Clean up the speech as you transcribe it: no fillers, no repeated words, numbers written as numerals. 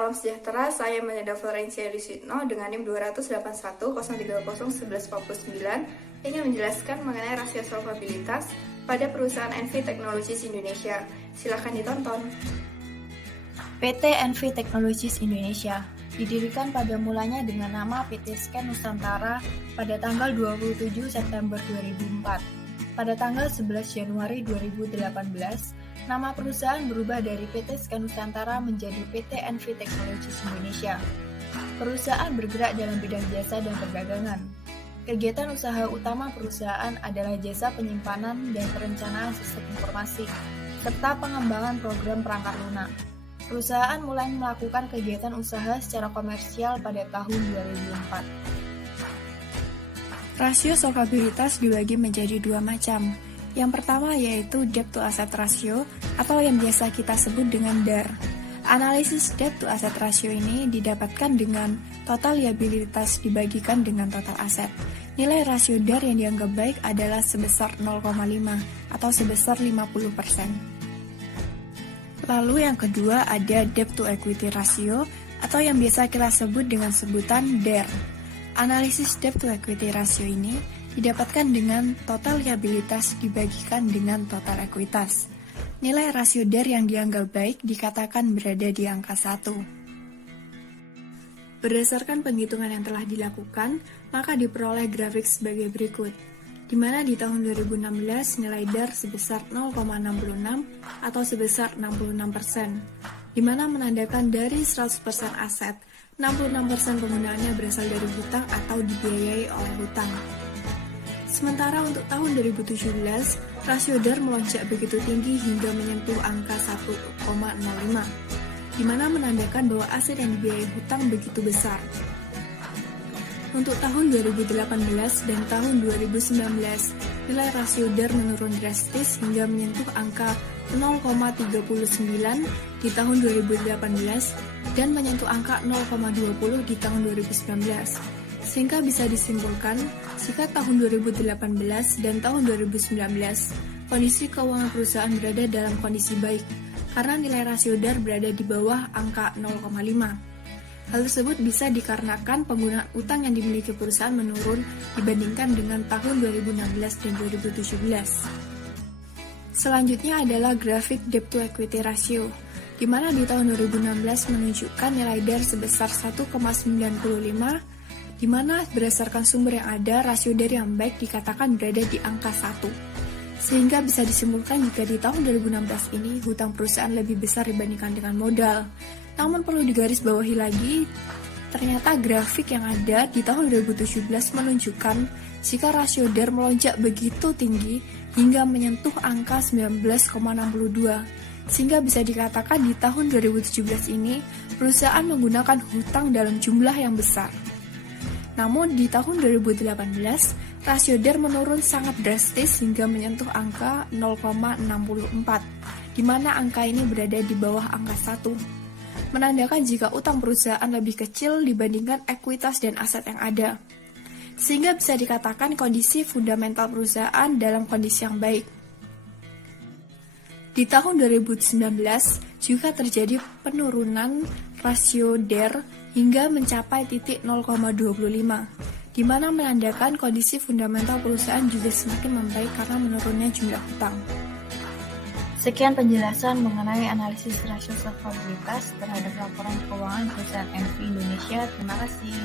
salam sejahtera. Saya Melinda Florencia Lisitno dengan NIM 281 030 1149 ingin menjelaskan mengenai rasio solvabilitas pada perusahaan NV Technologies Indonesia. Silakan ditonton. PT NV Technologies Indonesia didirikan pada mulanya dengan nama PT Scan Nusantara pada tanggal 27 September 2004. Pada tanggal 11 Januari 2018, nama perusahaan berubah dari PT Scan Nusantara menjadi PT NV Technologies Indonesia. Perusahaan bergerak dalam bidang jasa dan perdagangan. Kegiatan usaha utama perusahaan adalah jasa penyimpanan dan perencanaan sistem informasi, serta pengembangan program perangkat lunak. Perusahaan mulai melakukan kegiatan usaha secara komersial pada tahun 2004. Rasio solvabilitas dibagi menjadi dua macam. Yang pertama yaitu debt to asset ratio atau yang biasa kita sebut dengan DAR. Analisis debt to asset ratio ini didapatkan dengan total liabilitas dibagikan dengan total aset. Nilai rasio DAR yang dianggap baik adalah sebesar 0,5 atau sebesar 50%. Lalu yang kedua ada debt to equity ratio atau yang biasa kita sebut dengan sebutan DER. Analisis debt to equity ratio ini didapatkan dengan total liabilitas dibagikan dengan total ekuitas. Nilai rasio DER yang dianggap baik dikatakan berada di angka 1. Berdasarkan penghitungan yang telah dilakukan, maka diperoleh grafik sebagai berikut, di mana di tahun 2016 nilai DER sebesar 0,66 atau sebesar 66%, di mana menandakan dari 100% aset, 66% penggunaannya berasal dari hutang atau dibiayai oleh hutang. Sementara untuk tahun 2017, rasio DER melonjak begitu tinggi hingga menyentuh angka 1,05, di mana menandakan bahwa aset yang dibiayai hutang begitu besar. Untuk tahun 2018 dan tahun 2019, nilai rasio DER menurun drastis hingga menyentuh angka 0,39 di tahun 2018 dan menyentuh angka 0,20 di tahun 2019. Sehingga bisa disimpulkan, jika tahun 2018 dan tahun 2019, kondisi keuangan perusahaan berada dalam kondisi baik, karena nilai rasio DER berada di bawah angka 0,5. Hal tersebut bisa dikarenakan penggunaan utang yang dimiliki perusahaan menurun dibandingkan dengan tahun 2016 dan 2017. Selanjutnya adalah grafik debt to equity ratio, di mana di tahun 2016 menunjukkan nilai DER sebesar 1,95, di mana berdasarkan sumber yang ada, rasio DER yang baik dikatakan berada di angka 1. Sehingga bisa disimpulkan jika di tahun 2016 ini hutang perusahaan lebih besar dibandingkan dengan modal. Namun perlu digarisbawahi lagi, ternyata grafik yang ada di tahun 2017 menunjukkan jika rasio DER melonjak begitu tinggi hingga menyentuh angka 19,62. Sehingga bisa dikatakan di tahun 2017 ini perusahaan menggunakan hutang dalam jumlah yang besar. Namun di tahun 2018, rasio DER menurun sangat drastis hingga menyentuh angka 0,64, di mana angka ini berada di bawah angka 1. Menandakan jika utang perusahaan lebih kecil dibandingkan ekuitas dan aset yang ada. Sehingga bisa dikatakan kondisi fundamental perusahaan dalam kondisi yang baik. Di tahun 2019 juga terjadi penurunan rasio DER hingga mencapai titik 0,25, di mana menandakan kondisi fundamental perusahaan juga semakin membaik karena menurunnya jumlah hutang. Sekian penjelasan mengenai analisis rasio solvabilitas terhadap laporan keuangan perusahaan NV Indonesia. Terima kasih.